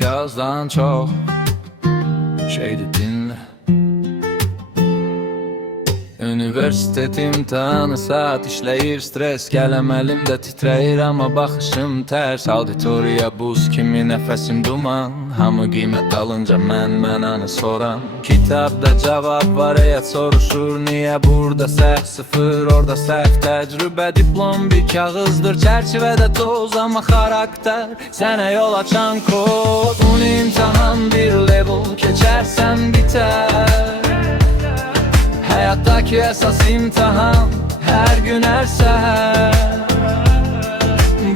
kağızdan çok şeydi dinle. Üniversitet imtihanı saat işləyir, stres gələm əlimdə titrəyir, amma baxışım tərs. Auditoriya buz kimi, nəfəsim duman, hamı qiymət alınca mən anı soran. Kitabda cavab var, həyat soruşur, niyə burada səhv sıfır, orada səhv təcrübə. Diplom bir kağızdır, çərçivədə toz, amma xarakter sənə yol açan kod. Un imtihan bir level, keçərsən bitər. Hayattaki esas imtihan her gün her seher.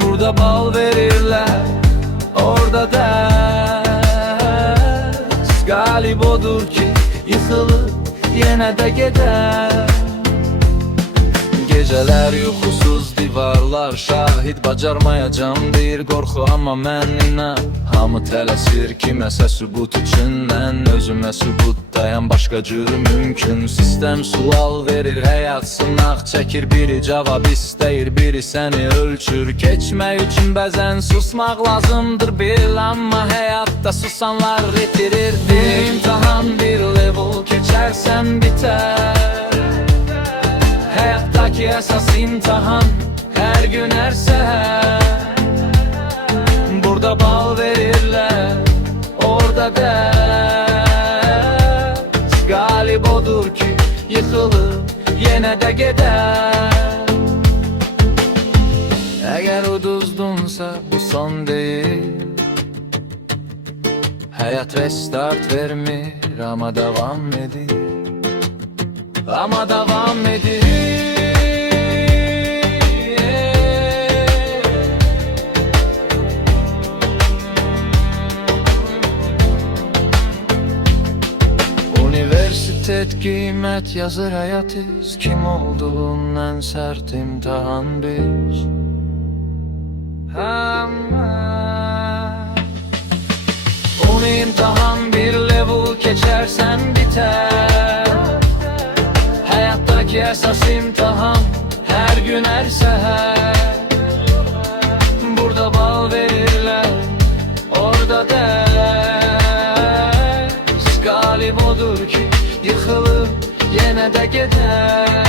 Burada bal verirler, orada ders. Galip odur ki yıkılıp yine de gider. Geceler yuxusuz, divarlar şahid, bacarmayacağım deyir qorxu, amma mən inan. Hamı tələsir kiməsə sübut üçün, mən özümə sübutdayam, başqa cürü mümkün. Sistem sual verir, həyat sınaq çəkir, biri cavab istəyir, biri səni ölçür. Keçmək üçün bəzən susmaq lazımdır bil, amma həyatda susanlar itirir dil. İmtihan bir level, keçərsən bitər. Hayattaki esas imtihan her gün her seher. Burada bal verirler, orada ders. Galip odur ki yıkılıp yine de gider. Eğer uduzdunsa bu son değil. Hayat restart vermir ama devam edir. Ama devam edir. Üniversitet kıymet yazır hayatız, kim olduğun en sert imtihan biz. Un imtihan bir level, geçersen biter. Hayattaki esas imtihan her gün her seher. Burada bal verirler, orada ders. Galip odur ki yıkılıp yine de gider.